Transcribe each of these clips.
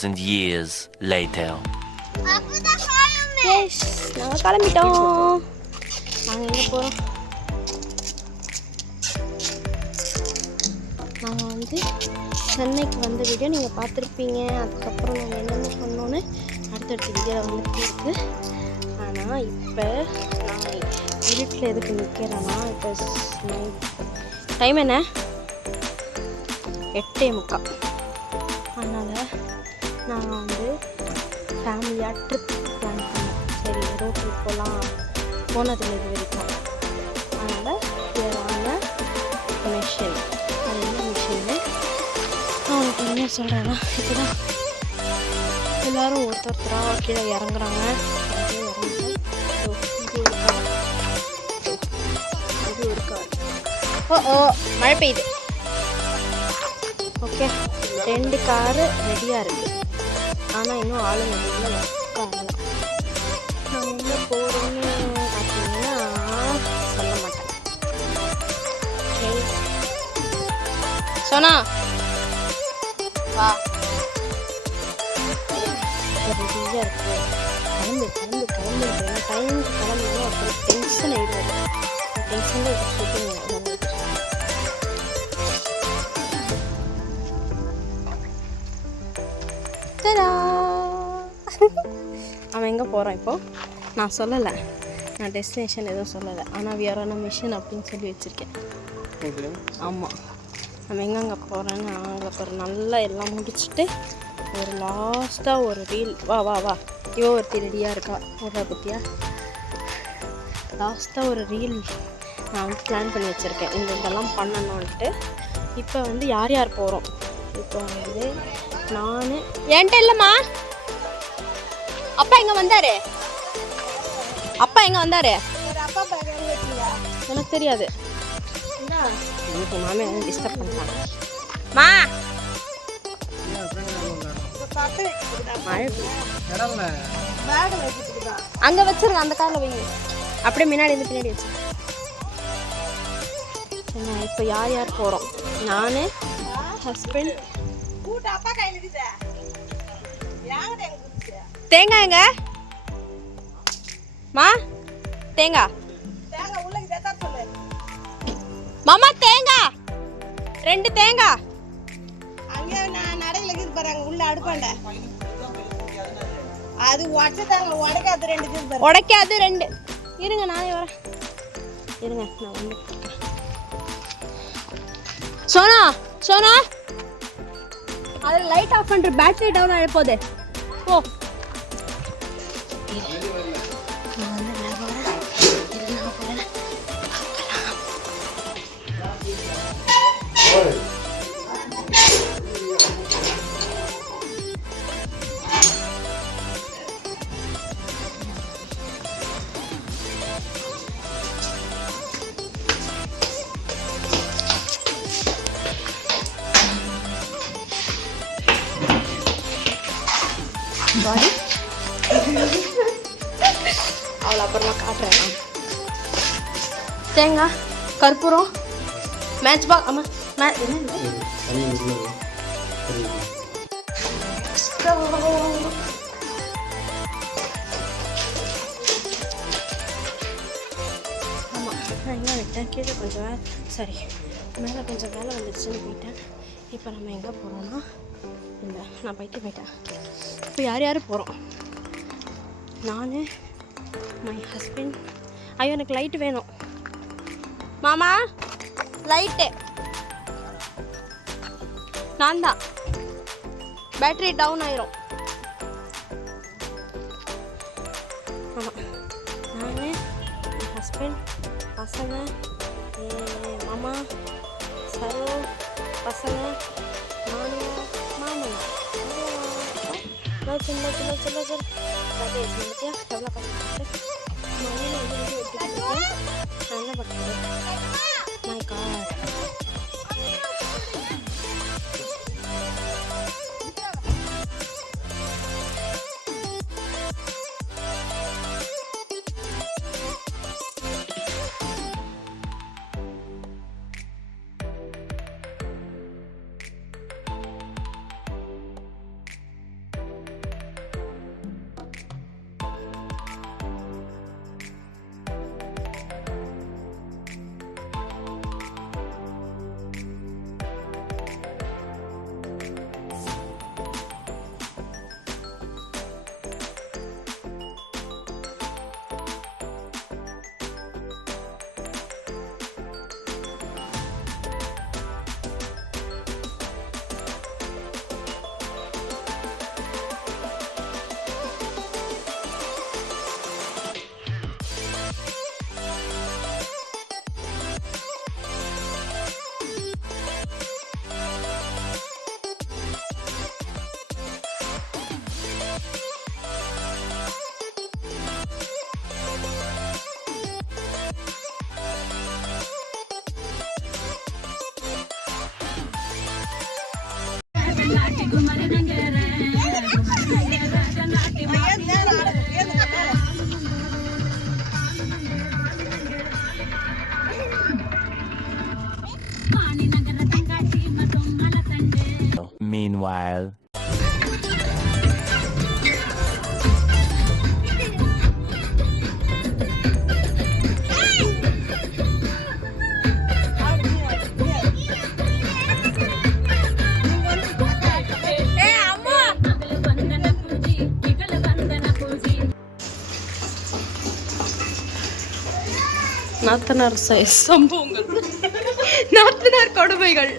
2,000 years later. S நாங்கள் கிளம்பிட்டோம். நாங்கள் எங்கே போகிறோம்? நாங்கள் வந்து சென்னைக்கு வந்த வீடியோ நீங்கள் பார்த்துருப்பீங்க. அதுக்கப்புறம் நாங்கள் என்னென்ன பண்ணோன்னு அடுத்தடுத்த வீடியோவில் வந்துட்டு இருக்கு. ஆனால் இப்போ நான் இருட்டில் எதுக்கு நிற்கிறேன்னா, இப்போ டைம் என்ன 8:45. அதனால் நாங்கள் வந்து ஃபேமிலியாக ட்ரிப் பிளான் பண்ணோம். சரி ரோட்டில் போகலாம், போனதில்லை இது வரைக்கும். அதனால் தேவையான மிஷின், அது என்ன மிஷின்னு நான் உங்களுக்கு என்ன சொல்கிறேன்னா, இப்போ தான் எல்லோரும் ஒருத்தராக கீழே இறங்குறாங்க. இது ஒரு கார். ஓ மழை பெய்யுது. ஓகே, 2 காரு ரெடியாக இருக்குது. ஆனால் இன்னும் ஆளுங்க இல்லை காரில். நான் எங்கே போகிறேன்னு பார்த்தீங்கன்னா சொல்ல மாட்டேன். சோனா வா, ரெடியாக இருக்கு. கிளம்பு டைமுக்கு கிளம்புனா அப்புறம் டென்ஷன் ஆகிடுவாரு. டென்ஷனில் ஷூட்டிங். அவன் எங்கே போகிறான் இப்போது? நான் சொல்லலை, நான் டெஸ்டினேஷன் எதுவும் சொல்லலை. ஆனால் வியரான மிஷன் அப்படின்னு சொல்லி வச்சுருக்கேன். ஆமாம், நம்ம எங்கெங்கே போகிறேன்னு அங்கே போகிற நல்லா எல்லாம் முடிச்சுட்டு ஒரு லாஸ்ட்டாக ஒரு ரீல். வா வா வா, இவ ஒருத்தி ரெடியாக இருக்கா ஓடுறா பற்றியா? லாஸ்ட்டாக ஒரு ரீல் நான் வந்து பிளான் பண்ணி வச்சுருக்கேன். இதெல்லாம் பண்ணணுன்ட்டு. இப்போ வந்து யார் யார் போகிறோம்? இப்போ வந்து நான் என்கிட்ட இல்லைம்மா. அப்பா எங்கே வந்தார்? எனக்கு தெரியாது. இன்னைக்கு மாமே வந்து டிஸ்டர்ப் பண்ணுறாங்க. மா அங்கே வச்சிருங்க, அந்த காரில் வைங்க. அப்படியே முன்னாடி இருந்து பின்னாடி வச்சு. இப்போ யார் யார் போகிறோம்? நான், ஹஸ்பண்ட். தேங்காய் எங்க மா? தேங்காய் மாமா, தேங்காய் 2 தேங்காய். அங்கே நான் நடையில இருக்குது பாருங்க, உள்ள அடுப்பாண்ட. அது உடச்சாங்க, உடைக்காது 2 உடைக்காது 2. இருங்க நானே வரேன். இருங்க நான் வந்து சோனா அதில் லைட் ஆஃப் பண்ணுற, பேட்டரி டவுன் ஆகிட போகுது. போ. அவளை அப்புறமா காட்டுறேன். தேங்காய், கற்பூரம், மேட்ச் பாக். ஆமாம், நான் எங்கே விட்டேன்? கீழே கொஞ்சம் வேலை, சரி மேலே கொஞ்சம் வேலை வந்துடுச்சுன்னு போயிட்டேன். இப்போ நம்ம எங்கே போகிறோன்னா, இல்லை நான் போயிட்டேன். இப்போ யார் யார் போகிறோம்? நான், மை ஹஸ்பண்ட். ஐயோ எனக்கு லைட்டு வேணும் மாமா, லைட்டு. நான் தான், பேட்டரி டவுன் ஆயிரும். ஆமாம், நான், என் ஹஸ்பண்ட், பசங்க, மாமா, சரோ, பசங்க, நானும் மாமன். சின்ன பத்தியா எவ்வளோ கஷ்டப்பட்டு மழையில் வந்து எடுத்துக்கிட்டு நான் என்ன பண்ணுறது? My God. Meanwhile. நாத்தனார் சம்பவங்கள், நாத்தனார் கொடுமைகள்.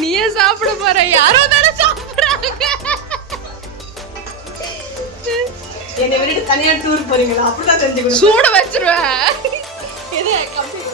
நீயே சாப்பிட போற, யாரோ தானே சாப்பிடுறாங்க. என்னை விட்டு தனியா டூர் போறீங்களா? அப்படிதான் தெரிஞ்சுக்கணும். சூட வச்சிருவேன். இது கம்பி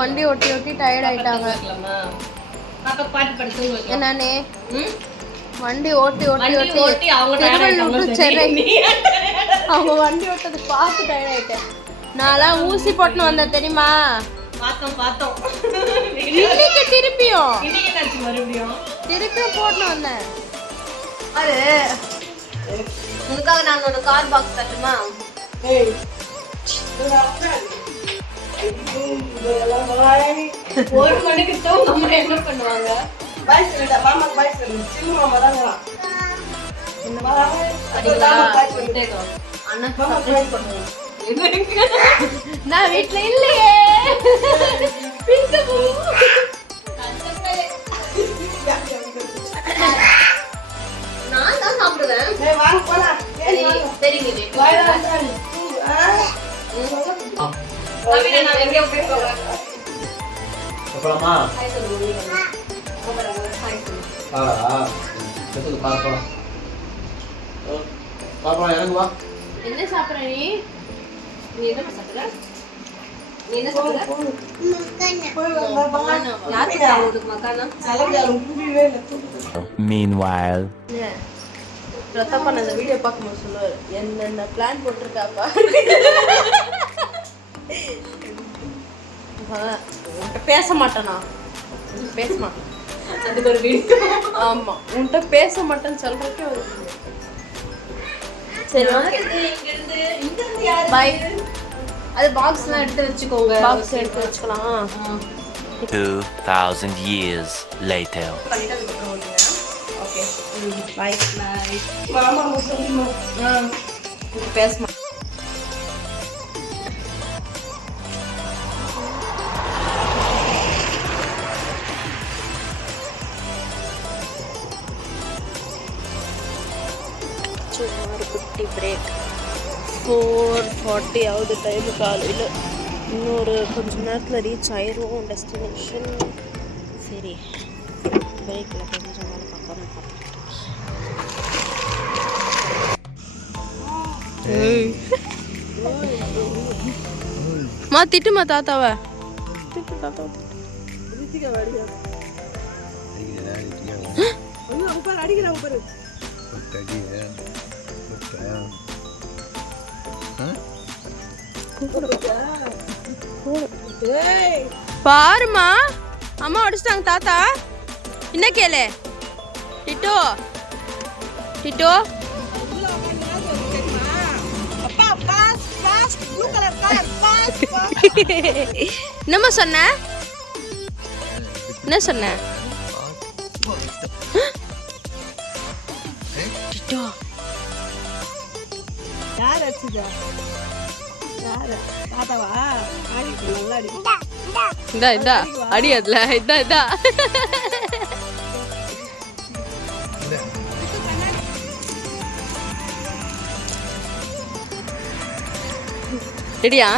வண்டி ஓட்டி ஓட்டி டயர்ட் ஆயிட்டாங்க. என்னன்னே வண்டி ஓட்டி ஓட்டி ஓட்டி திருவள்ளூர் சென்னை அவங்க வண்டி ஓட்டது பார்த்து டயர்ட் ஆயிட்டேன். நான்லாம் ஊசி போட்டுன்னு வந்தேன் தெரியுமா? பார்த்தோம் இன்னைக்கு திருப்பியும் மறுபடியும் போட்டுன்னு வந்தேன். அது உனக்காக நான் ஒரு கார் பாக்ஸ் தட்டுமா? ஒரு மணிக்கு தூங்க என்ன பண்ணுவாங்க? பாய் சொல்லிட்டா மாமா, பாய் சொல்லு. சின்ன மாமா தான் நான் வீட்டுல இல்லையே. நான் தான் சாப்பிடுவேன். என்ன சாப்பிடுற நீ? நீ என்ன சாப்பிடுற? நீ என்ன சாப்பிடுற? Meanwhile. ரத்தப்பா அந்த வீடியோ பார்க்கும்போது சொல்லுவார், என்னென்ன பிளான் போட்டிருக்காப்பா. உன்கிட்ட பேச மாட்டேனா? பேச மாட்டேன். அதுக்கு ஒரு வீடியோ. ஆமா, உன்கிட்ட பேச மாட்டேன்னு சொல்றதுக்கே ஒரு சரி ஓகே. பாய். அது பாக்ஸ்லாம் எடுத்து வச்சுக்கோங்க. பாக்ஸ் எடுத்து வச்சுக்கலாம். 2000 years later. Okay bye. மாமா முஸ்லிமா பேச சுமார் குட்டி பிரேக். 4:40 ஆகுது டைமு காலையில். இன்னொரு கொஞ்சம் நேரத்தில் ரீச் ஆயிடுவோம் டெஸ்டினேஷன். சரி பிரேக்கில் கொஞ்சம் வேலை பார்க்கணும். மா திட்டுமா தாத்தாவை? திட்டு தாத்தாவை. பாருமா அம்மா அடிச்சிட்டாங்க தாத்தா. என்ன கேளு டிட்டோ? டிட்டோ என்னம்மா சொன்ன? என்ன சொன்ன? டிட்டோ யார் அடிச்சதா? தாத்தாவா ஆடிட்டு நல்லா அடி இந்தா அடி அதுல இதா ரெடியா?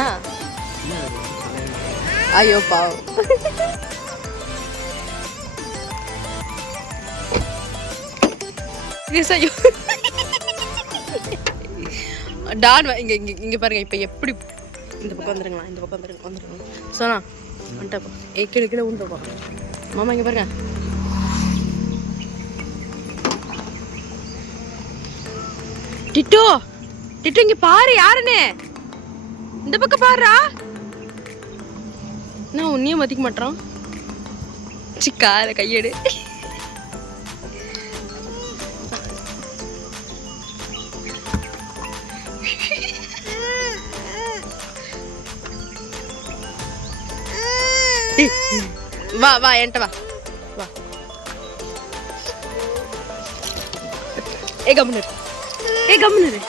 ஐயோ பாவம். ஐயோ டான் இங்க இங்க இங்க பாருங்க. இப்ப எப்படி இந்த பக்கம் வந்துருங்களா? இந்த பக்கம் வந்துருங்க சோனா வந்துட்டப்பா. கீழே உண்டுப்பா மாமா. இங்க பாருங்க. டிட்டோ டிட்டோ இங்க பாரு யாருன்னு. இந்த பக்கம் பாருடா. நான் உன்னையும் மதிக்க மாட்டோம். சிக்கார கையெடு. வா வா என்கிட்ட வா வா. கம்முன்னு